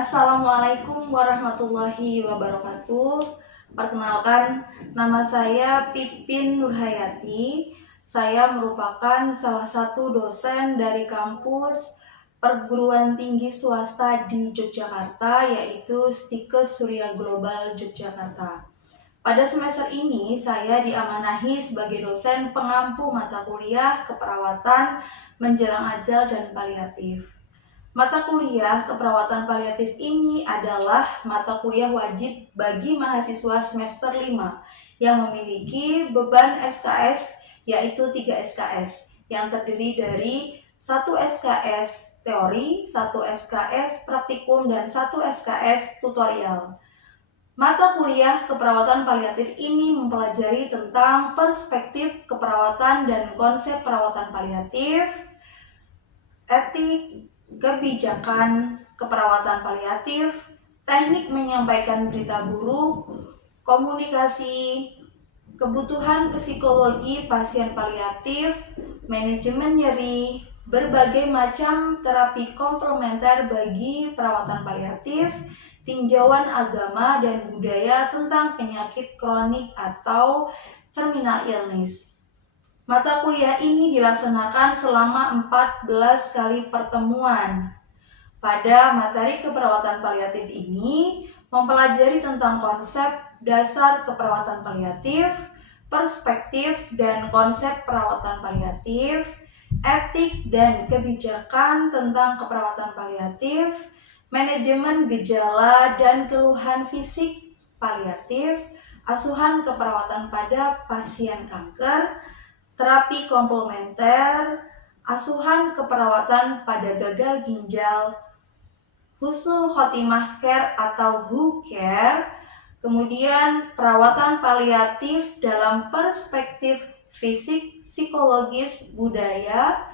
Assalamualaikum warahmatullahi wabarakatuh. Perkenalkan, nama saya Pipin Nurhayati. Saya merupakan salah satu dosen dari kampus perguruan tinggi swasta di Yogyakarta, yaitu Stikes Surya Global Yogyakarta. Pada semester ini, saya diamanahi sebagai dosen pengampu mata kuliah keperawatan menjelang ajal dan paliatif. Mata kuliah keperawatan paliatif ini adalah mata kuliah wajib bagi mahasiswa semester 5 yang memiliki beban SKS, yaitu 3 SKS yang terdiri dari 1 SKS teori, 1 SKS praktikum, dan 1 SKS tutorial. Mata kuliah keperawatan paliatif ini mempelajari tentang perspektif keperawatan dan konsep perawatan paliatif, etik, kebijakan keperawatan paliatif, teknik menyampaikan berita buruk, komunikasi, kebutuhan psikologi pasien paliatif, manajemen nyeri, berbagai macam terapi komplementer bagi perawatan paliatif, tinjauan agama dan budaya tentang penyakit kronik atau terminal illness. Mata kuliah ini dilaksanakan selama 14 kali pertemuan. Pada materi keperawatan paliatif ini mempelajari tentang konsep dasar keperawatan paliatif, perspektif dan konsep perawatan paliatif, etik dan kebijakan tentang keperawatan paliatif, manajemen gejala dan keluhan fisik paliatif, asuhan keperawatan pada pasien kanker, terapi komplementer, asuhan keperawatan pada gagal ginjal, husnul khotimah care atau WHO care, kemudian perawatan paliatif dalam perspektif fisik, psikologis, budaya,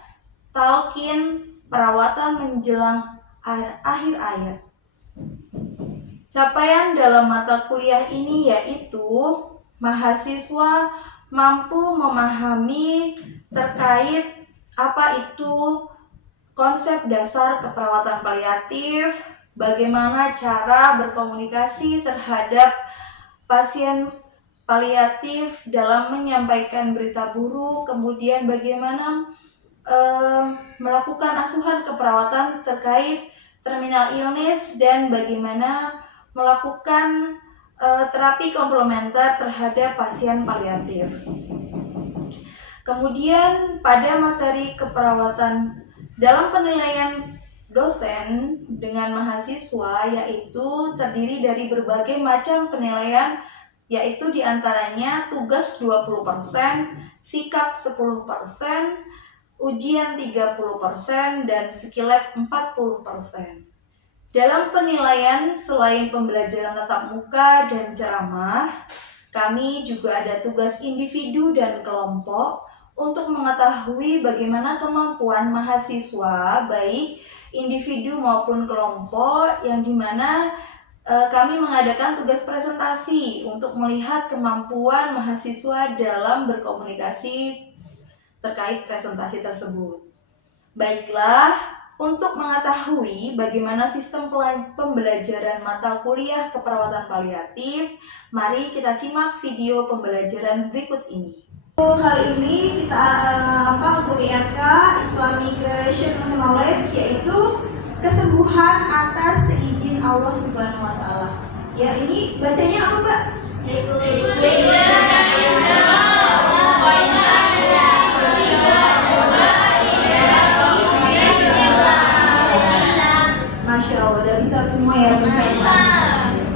talqin, perawatan menjelang akhir hayat. Capaian dalam mata kuliah ini yaitu mahasiswa mampu memahami terkait apa itu konsep dasar keperawatan paliatif, bagaimana cara berkomunikasi terhadap pasien paliatif dalam menyampaikan berita buruk, kemudian bagaimana melakukan asuhan keperawatan terkait terminal illness, dan bagaimana melakukan terapi komplementer terhadap pasien paliatif. Kemudian pada materi keperawatan dalam penilaian dosen dengan mahasiswa yaitu terdiri dari berbagai macam penilaian, yaitu diantaranya tugas 20%, sikap 10%, ujian 30%, dan skillet 40%. Dalam penilaian, selain pembelajaran tatap muka dan ceramah, kami juga ada tugas individu dan kelompok untuk mengetahui bagaimana kemampuan mahasiswa, baik individu maupun kelompok, yang dimana kami mengadakan tugas presentasi untuk melihat kemampuan mahasiswa dalam berkomunikasi terkait presentasi tersebut. Baiklah, untuk mengetahui bagaimana sistem pembelajaran mata kuliah keperawatan paliatif, mari kita simak video pembelajaran berikut ini. Kali ini kita untuk IRK Islamic Relation and Knowledge, yaitu kesembuhan atas seizin Allah Subhanahu wa Ta'ala. Ya, ini bacanya apa, Mbak? Masya Allah, udah bisa semua ya? Bisa.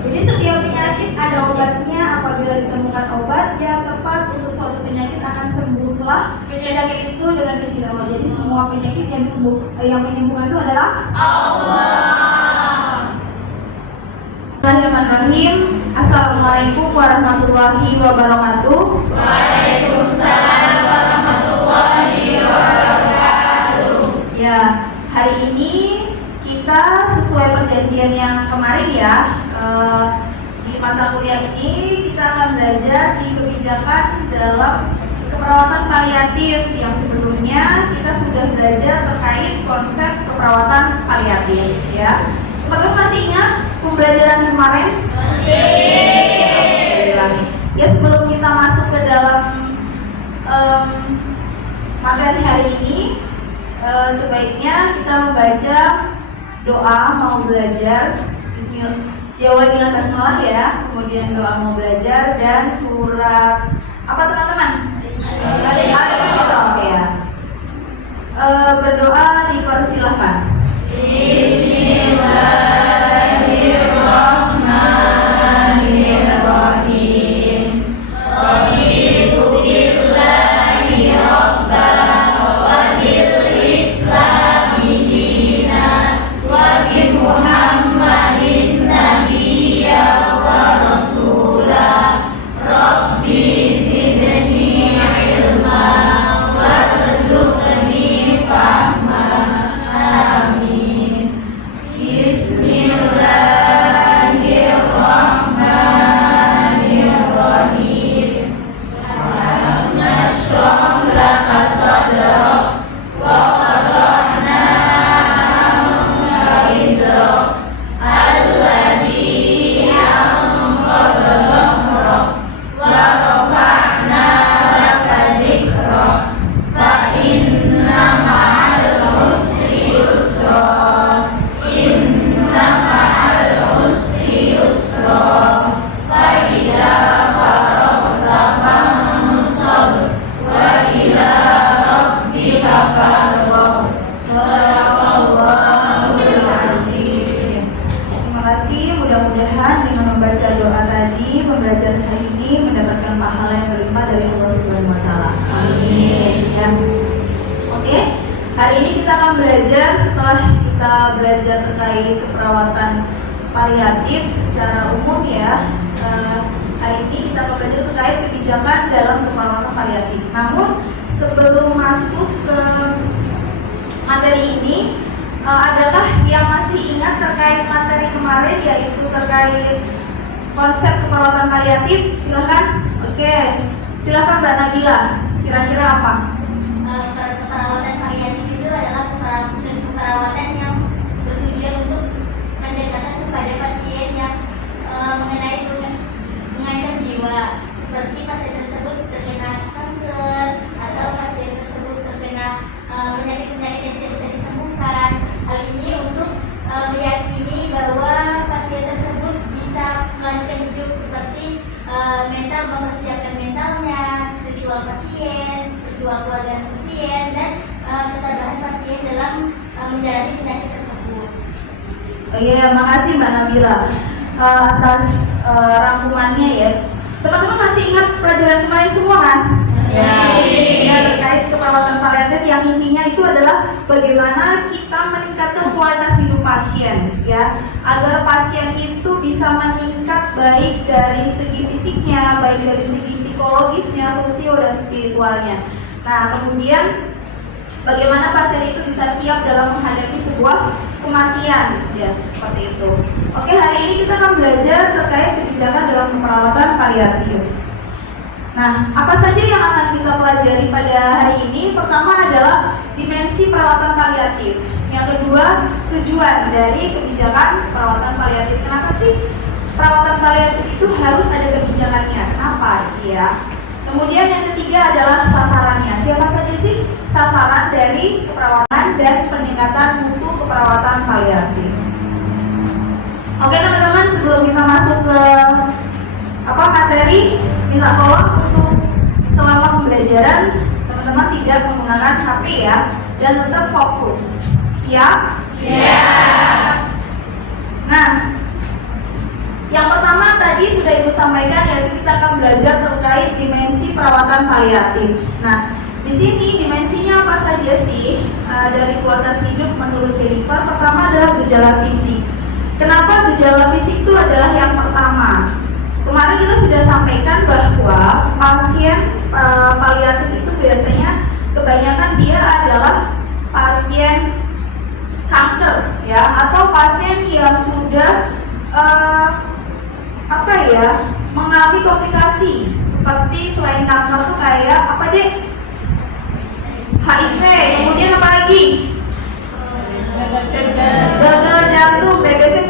Jadi setiap penyakit ada obatnya. Apabila ditemukan obat yang tepat untuk suatu penyakit, akan sembuhlah penyakit itu dengan izin Allah. Jadi semua penyakit yang menyembuhkan itu adalah Allah. Bismillahirrahmanirrahim. Assalamualaikum warahmatullahi wabarakatuh. Waalaikumsalam warahmatullahi wabarakatuh. Ya, hari ini kita sesuai perjanjian yang kemarin ya, di mata kuliah ini kita akan belajar di kebijakan dalam keperawatan paliatif, yang sebelumnya kita sudah belajar terkait konsep keperawatan paliatif ya. Teman-teman masih ingat pembelajaran kemarin? Ya, sebelum kita masuk ke dalam materi hari ini, sebaiknya kita membaca doa mau belajar. Bismillah. Diawali dengan basmalah ya, kemudian doa mau belajar dan surat apa teman-teman? Al-Isra ya. Berdoa dipersilahkan. Bismillahirrahmanirrahim. Raditu billahi rabban wa bil islami dinan wa bi Muhammadin nabiyyan wa rasulah. Rabbi zidni ilma warzuqni fahma. Amin. Bismillahirrahmanirrahim. Alam nashrah laka sadrak wa wada'na anka wizrak alladzi anqadha dhahrak wa rafa'na laka dhikrak fa inna ma'al usri yusra inna ma'al usri yusra fa idza faragta fansab wa ila rabbika farghab. Shadaqallahul azim. Terima kasih, mudah-mudahan dengan membaca doa tadi, pembelajaran hari ini mendapatkan pahala yang berlimpah dari Allah Subhanahu wa taala. Amin. Ya. Oke. Hari ini kita akan belajar, setelah kita belajar terkait keperawatan paliatif secara umum ya. Hari ini kita akan belajar terkait kebijakan dalam keperawatan paliatif. Namun sebelum masuk ke materi ini, adakah yang masih ingat terkait materi kemarin, yaitu terkait konsep keperawatan paliatif? Silahkan. Oke, silahkan Mbak Nabila. Kira-kira apa? Keperawatan paliatif itu adalah keperawatan yang bertujuan untuk mendekatkan kepada pasien yang mengenai mengancam jiwa, seperti pasien tersebut terkena kanker atau pasien tersebut terkena penyakit-penyakit yang tidak bisa disembuhkan. Hal ini untuk meyakini bahwa pasien tersebut bisa melanjutkan hidup seperti mental, mempersiapkan mentalnya, spiritual pasien, spiritual keluarga pasien, dan ketabahan pasien dalam menjalani penyakit tersebut. Oke, makasih Mbak Nabila atas rangkumannya ya. Teman-teman masih ingat pelajaran kemarin semua kan? Ya, terkait keperawatan paliatif yang intinya itu adalah bagaimana kita meningkatkan kualitas hidup pasien ya, agar pasien itu bisa meningkat baik dari segi fisiknya, baik dari segi psikologisnya, sosio dan spiritualnya. Nah, kemudian bagaimana pasien itu bisa siap dalam menghadapi sebuah kematian ya, seperti itu. Oke, hari ini kita akan belajar terkait kebijakan dalam keperawatan paliatif. Nah, apa saja yang akan kita pelajari pada hari ini? Pertama adalah dimensi perawatan paliatif. Yang kedua, tujuan dari kebijakan perawatan paliatif. Kenapa sih perawatan paliatif itu harus ada kebijakannya? Kenapa? Ya. Kemudian yang ketiga adalah sasarannya. Siapa saja sih sasaran dari keperawatan dan peningkatan mutu keperawatan paliatif? Oke teman-teman, sebelum kita masuk ke materi, minta tolong untuk selama pembelajaran teman-teman tidak menggunakan HP ya, dan tetap fokus. Siap? Siap. Nah, yang pertama tadi sudah Ibu sampaikan, yaitu kita akan belajar terkait dimensi perawatan paliatif. Nah, di sini dimensinya apa saja sih dari kualitas hidup menurut Jennifer? Pertama adalah gejala fisik. Kenapa gejala fisik itu adalah yang pertama? Kemarin kita sudah sampaikan bahwa pasien paliatif itu biasanya kebanyakan dia adalah pasien kanker ya, atau pasien yang sudah mengalami komplikasi seperti selain kanker tuh kayak apa deh? HIV, kemudian apa lagi? Gagal jantung, TBC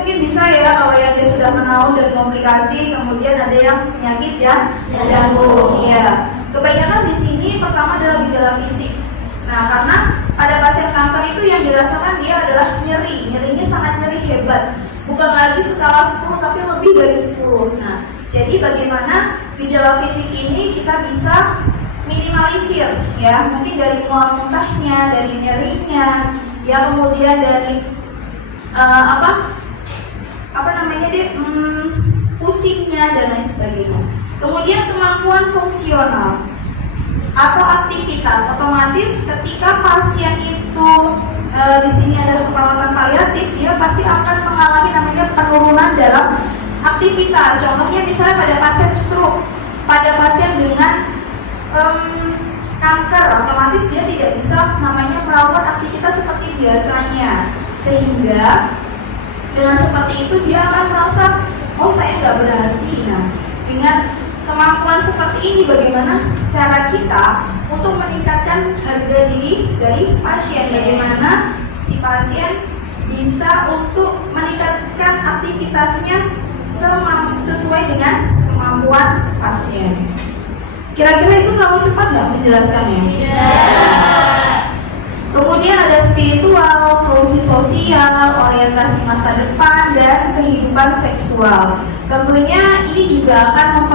skala 10 tapi lebih dari 10. Nah, jadi bagaimana gejala fisik ini kita bisa minimalisir ya, mungkin dari mual muntahnya, dari nyerinya, ya kemudian dari pusingnya dan lain sebagainya. Kemudian kemampuan fungsional atau aktivitas, otomatis ketika pasien itu di sini ada perawatan paliatif, dia pasti akan mengalami namanya penurunan dalam aktivitas. Contohnya misalnya pada pasien stroke, pada pasien dengan kanker, otomatis dia tidak bisa namanya melakukan aktivitas seperti biasanya, sehingga dengan seperti itu dia akan merasa, oh saya nggak berarti. Nah, dengan kemampuan seperti ini, bagaimana cara kita untuk meningkatkan harga diri dari pasien? Bagaimana si pasien bisa untuk meningkatkan aktivitasnya sesuai dengan kemampuan pasien? Kira-kira itu terlalu cepat nggak menjelaskannya? Kemudian ada spiritual, fungsi sosial, orientasi masa depan, dan kehidupan seksual. Tentunya ini juga akan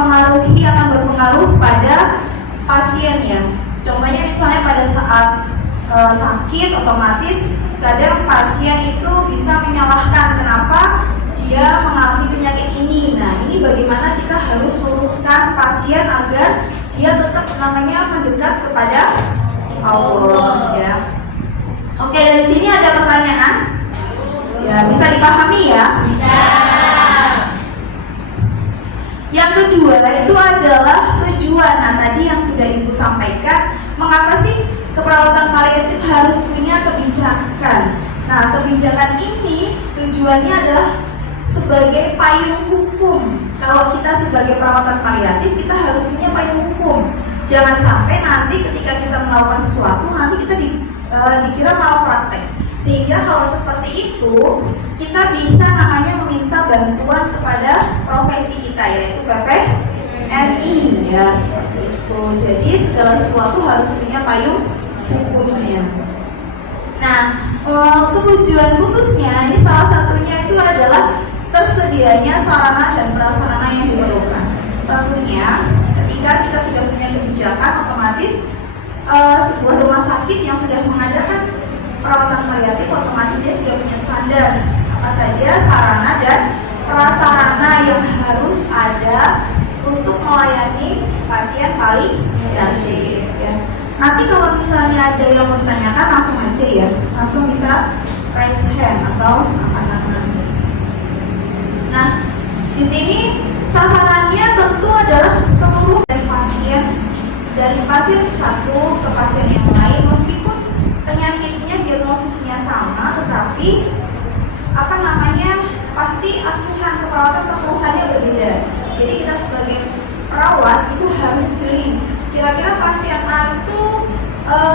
berpengaruh pada pasien ya. Contohnya misalnya pada saat sakit, otomatis kadang pasien itu bisa menyalahkan kenapa dia mengalami penyakit ini. Nah, ini bagaimana kita harus luruskan pasien agar dia tetap namanya mendekat kepada Allah ya. Oke, dari sini ada pertanyaan? Ya, bisa dipahami ya? Bisa. Yang kedua itu adalah tujuan. Nah, tadi yang sudah Ibu sampaikan, mengapa sih keperawatan paliatif harus punya kebijakan? Nah, kebijakan ini tujuannya adalah sebagai payung hukum. Kalau kita sebagai perawatan paliatif, kita harus punya payung hukum. Jangan sampai nanti ketika kita melakukan sesuatu, nanti kita dikira malpraktek. Sehingga kalau seperti itu, kita bisa namanya meminta bantuan kepada profesi kita, yaitu PPNI ya, seperti itu. Jadi segala sesuatu harus punya payung hukumnya. Nah, tujuan khususnya ini salah satunya itu adalah tersedianya sarana dan prasarana yang diperlukan. Tentunya ketika kita sudah punya kebijakan, otomatis sebuah rumah sakit yang sudah mengadakan perawatan paliatif, otomatis dia sudah punya standar apa saja sarana dan prasarana yang harus ada untuk melayani pasien paliatif ya. Nanti kalau misalnya ada yang mau ditanyakan, langsung aja ya, langsung bisa raise hand atau angkat tangan. Nah, di sini sasarannya tentu adalah seluruh dari pasien satu ke pasien yang lain, meskipun penyakitnya diagnosisnya sama, tetapi pasti asuhan keperawatan atau keluhannya berbeda. Jadi kita sebagai perawat itu harus jeli. Kira-kira pasien A itu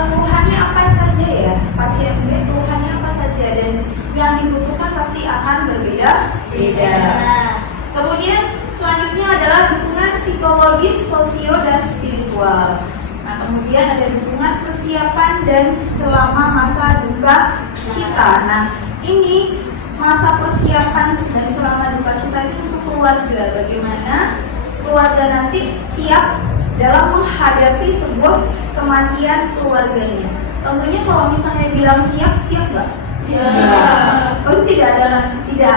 keluhannya apa saja ya, pasien B keluhannya apa saja, dan yang dibutuhkan pasti akan berbeda. Kemudian selanjutnya adalah dukungan psikologis, sosio, dan spiritual. Nah, kemudian ada dukungan persiapan dan selama masa duka cita. Nah, ini masa persiapan dan selama duka cita itu untuk keluarga. Bagaimana keluarga nanti siap dalam menghadapi sebuah kematian keluarganya. Tentunya kalau misalnya bilang siap nggak? Pasti tidak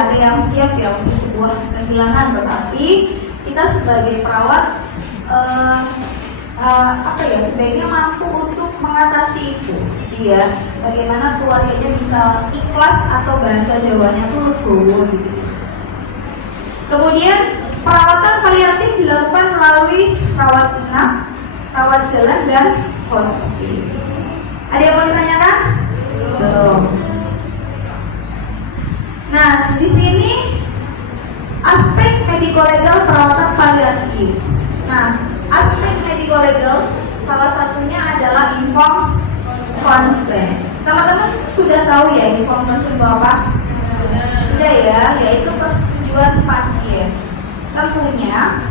ada yang siap ya untuk sebuah kehilangan, tetapi kita sebagai perawat sebaiknya mampu untuk mengatasi itu. Ya, bagaimana keluarganya bisa ikhlas atau bahasa Jawanya tuh legowo gitu. Kemudian perawatan paliatif dilakukan melalui rawat inap, rawat jalan, dan hospice. Ada yang mau ditanyakan? Belum. Nah, di sini aspek mediko-legal perawatan paliatif. Nah, aspek mediko-legal salah satunya adalah informed consent. Teman-teman sudah tahu ya informed consent itu apa? Sudah ya, yaitu persetujuan pasien. Tentunya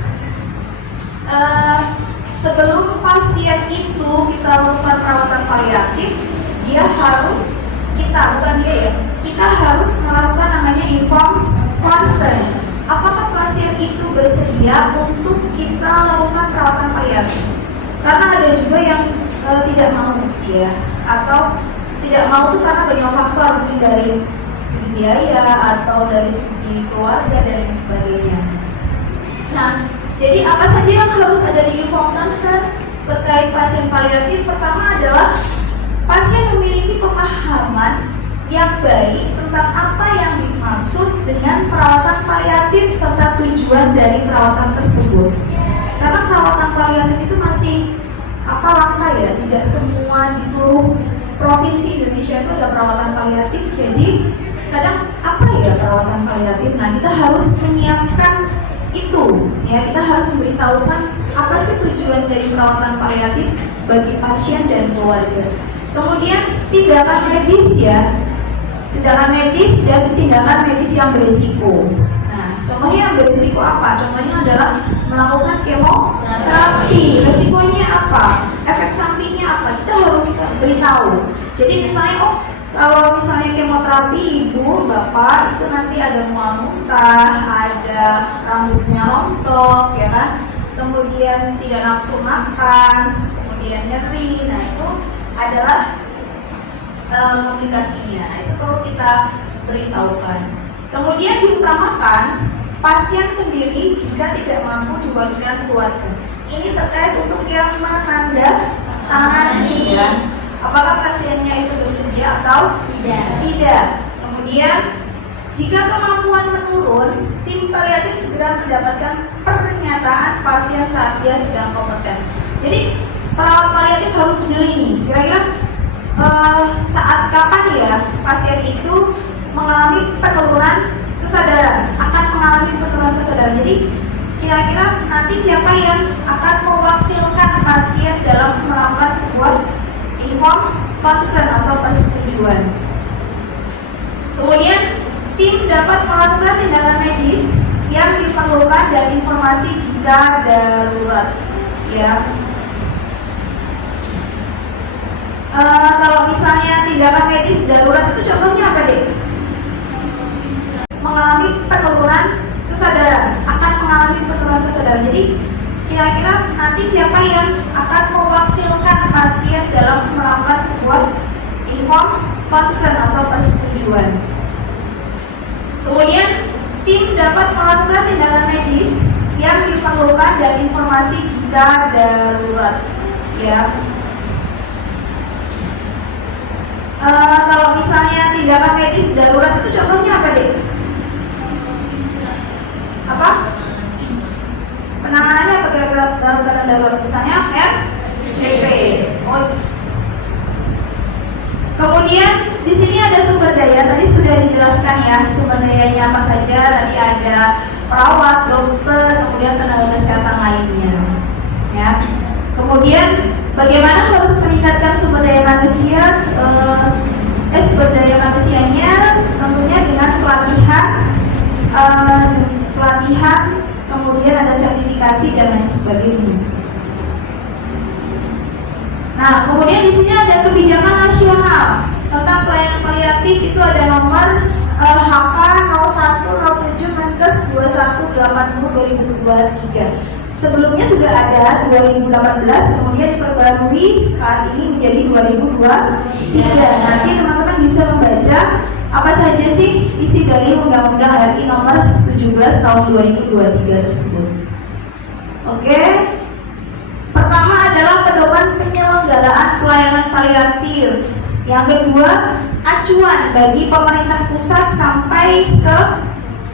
sebelum pasien itu kita lakukan perawatan paliatif, kita harus melakukan namanya informed consent. apakah pasien itu bersedia untuk kita lakukan perawatan paliatif? Karena ada juga yang tidak mau ya, atau tidak mau itu karena banyak faktor, mungkin dari segi biaya atau dari segi keluarga dan lain sebagainya. Nah, jadi apa saja yang harus ada di inform consent terkait pasien paliatif? Pertama adalah pasien memiliki pemahaman yang baik tentang apa yang dimaksud dengan perawatan paliatif serta tujuan dari perawatan tersebut. Karena perawatan paliatif itu masih langka ya, tidak semua di seluruh provinsi Indonesia itu ada perawatan paliatif. Jadi kadang apa ya perawatan paliatif? Nah, kita harus menyiapkan itu ya, kita harus memberitahukan apa sih tujuan dari perawatan paliatif bagi pasien dan keluarga. Kemudian tindakan medis ya, tindakan medis dan tindakan medis yang berisiko. Nah, contohnya yang berisiko apa? Contohnya adalah melakukan kemoterapi. Resikonya apa? Efek sampingnya apa? Kita harus beritahu. Jadi misalnya, kalau misalnya kemoterapi ibu, bapak itu nanti ada mual muntah, ada rambutnya rontok, ya kan? Kemudian tidak nafsu makan, kemudian nyeri. Nah, itu adalah komplikasinya. Nah, itu perlu kita beritahukan. Kemudian diutamakan pasien sendiri jika tidak mampu diwakilkan keluarga. Ini terkait untuk yang menandatangani ya. Apakah pasiennya itu bersedia atau tidak. Kemudian jika kemampuan menurun, tim paliatif segera mendapatkan pernyataan pasien saat dia sedang kompeten. Jadi perawat paliatif harus jeli nih, kira-kira saat kapan ya pasien itu mengalami penurunan kesadaran, akan mengalami penurunan kesadaran. Jadi kira-kira nanti siapa yang akan mewakilkan pasien dalam melakukan sebuah inform consent atau persetujuan. Kemudian tim dapat melakukan tindakan medis yang diperlukan dan informasi jika darurat ya. Kalau misalnya tindakan medis darurat itu contohnya apa deh? Mengalami penurunan kesadaran, akan mengalami penurunan kesadaran. Jadi kira-kira nanti siapa yang akan mewakilkan pasien dalam melakukan sebuah inform consent atau persetujuan. Kemudian tim dapat melakukan tindakan medis yang diperlukan dan informasi jika darurat ya. Kalau misalnya tindakan medis darurat itu contohnya apa deh? Apa? Penanganannya apa kira-kira darurat? Misalnya RCP. Kemudian di sini ada sumber daya. Tadi sudah dijelaskan ya sumber dayanya apa saja. Tadi ada perawat, dokter, kemudian tenaga kesehatan lainnya. Ya. Kemudian bagaimana harus meningkatkan sumber daya manusia? Sumber daya manusianya tentunya dengan pelatihan, kemudian ada sertifikasi dan lain sebagainya. Nah, kemudian di sini ada kebijakan nasional tentang pelayanan paliatif. Itu ada nomor HK 0107 Menkes 2180/2023. Sebelumnya sudah ada 2018, kemudian diperbarui saat ini menjadi 2023. Nanti teman-teman bisa membaca apa saja sih isi dari Undang-Undang RI nomor 17 tahun 2023 tersebut. Oke. Pertama adalah pedoman penyelenggaraan pelayanan paliatif. Yang kedua, acuan bagi pemerintah pusat sampai ke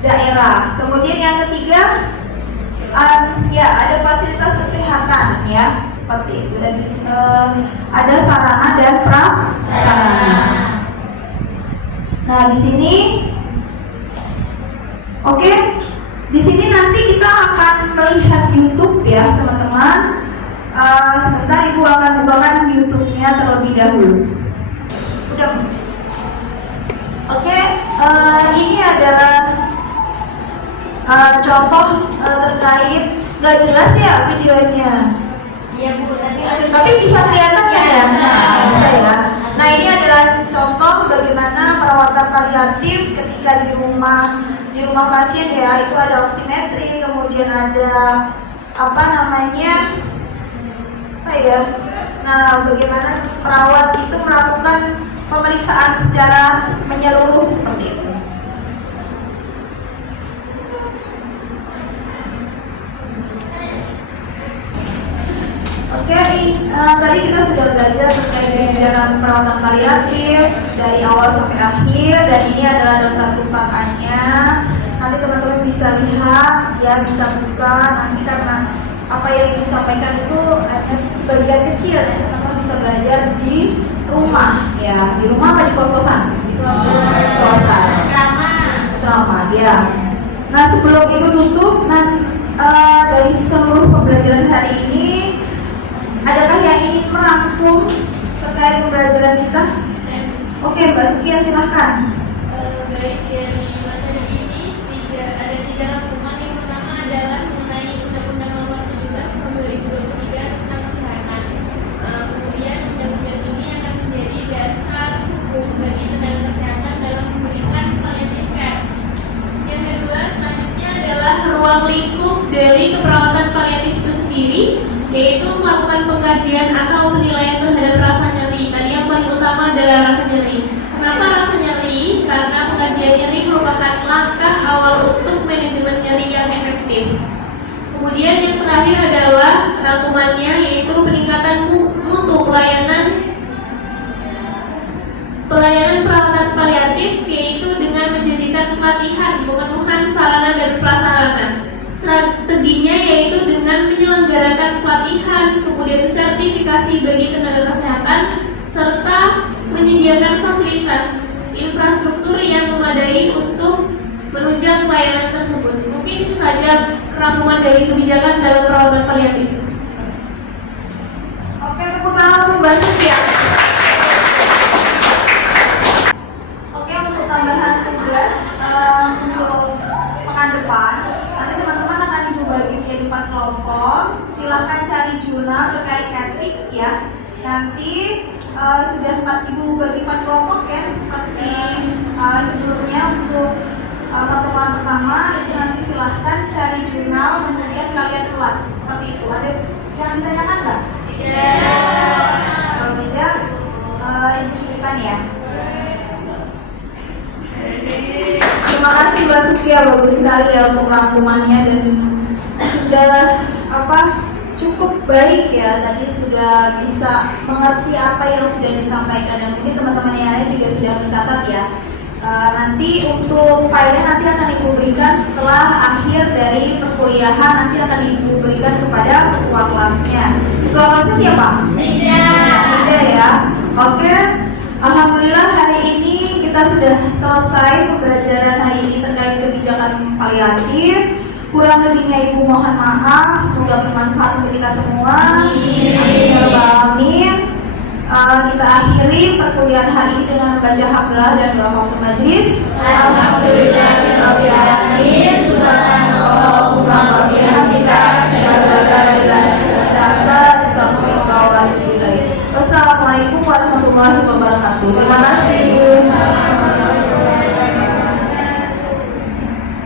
daerah. Kemudian yang ketiga, ada fasilitas kesehatan ya, seperti itu, dan ada sarana dan prasarana. Nah, di sini di sini nanti kita akan melihat YouTube ya, teman-teman. Sebentar Ibu akan bukakan YouTube-nya terlebih dahulu. Udah. Ini adalah contoh terkait, nggak jelas ya videonya. Iya Bu, tapi bisa kelihatan ya. Bisa ya. Nah, ini adalah contoh bagaimana perawatan paliatif ketika di di rumah pasien ya, itu ada oksimetri, kemudian ada apa namanya, nah bagaimana perawat itu melakukan pemeriksaan secara menyeluruh seperti itu. Oke, tadi kita sudah belajar terkait kebijakan perawatan paliatif dari awal sampai akhir, dan ini adalah daftar pustakanya. Nanti teman-teman bisa lihat, ya bisa buka. Nanti karena apa yang Ibu sampaikan itu hanya sebagian kecil, ya teman-teman bisa belajar di rumah, ya di rumah apa di kos-kosan? Di kos-kosan. Sama, ya. Nah sebelum Ibu tutup, dari seluruh pembelajaran hari ini, adakah yang ingin merangkum terkait pembelajaran kita? Oke, Mbak Sukia silahkan. Baik, dari materi ini ada 3 rangkuman. Yang pertama adalah mengenai Undang-Undang Nomor 17 Tahun 2023 tentang kesehatan. Kemudian undang-undang ini akan menjadi dasar hukum bagi tenaga kesehatan dalam memberikan palliative care. Yang kedua, selanjutnya adalah ruang lingkup dari keperawatan paliatif itu sendiri, yaitu melakukan pengkajian atau penilaian terhadap rasa nyeri. Tadi yang paling utama adalah rasa nyeri. Kenapa rasa nyeri? Karena pengkajian nyeri merupakan langkah awal untuk manajemen nyeri yang efektif. Kemudian yang terakhir adalah rangkumannya, yaitu peningkatan mutu pelayanan perawatan paliatif, yaitu dengan menjadikan pelatihan pemenuhan sarana dan prasarana. Strateginya yaitu dengan menyelenggarakan pelatihan, kemudian sertifikasi bagi tenaga kesehatan, serta menyediakan fasilitas infrastruktur yang memadai untuk menunjang pelayanan tersebut. Mungkin itu saja rangkuman dari kebijakan dalam perawatan paliatif. Oke, tepuk tangan untuk Mbak Sukia. Oke, untuk tambahan tugas untuk pekan depan, nanti teman-teman akan Ibu bagi menjadi 4 kelompok. Silahkan cari jurnal terkait etik ya. Nanti sudah Ibu bagi 4 kelompok ya, seperti sebelumnya. Untuk pertemuan pertama itu nanti silahkan cari jurnal, kemudian kalian kelas seperti itu. Ada yang ditanyakan nggak? Kalau tidak, Ibu cukupkan ya. Terima kasih Mbak Sukia, bagus sekali ya untuk rangkumannya, dan sudah cukup baik ya, tadi sudah bisa mengerti apa yang sudah disampaikan, dan mungkin teman-teman yang lain juga sudah mencatat ya. Nanti untuk filenya nanti akan Ibu berikan setelah akhir dari perkuliahan, nanti akan Ibu berikan kepada ketua kelasnya. Ketua kelasnya siapa? Tidak ya. Oke, alhamdulillah hari ini kita sudah selesai pembelajaran hari ini terkait kebijakan paliatif. Kurang lebihnya Ibu mohon maaf, semoga bermanfaat untuk kita semua. Amin. Kita akhiri perkuliahan hari ini dengan membaca hamdalah dan doa kafaratul majlis. Alhamdulillahirabbil alamin. Subhanallahumma wa bihamdika, asyhadu an la ilaha illa anta, astaghfiruka wa atubu ilaik. Wassalamualaikum warahmatullahi wabarakatuh. Terima kasih.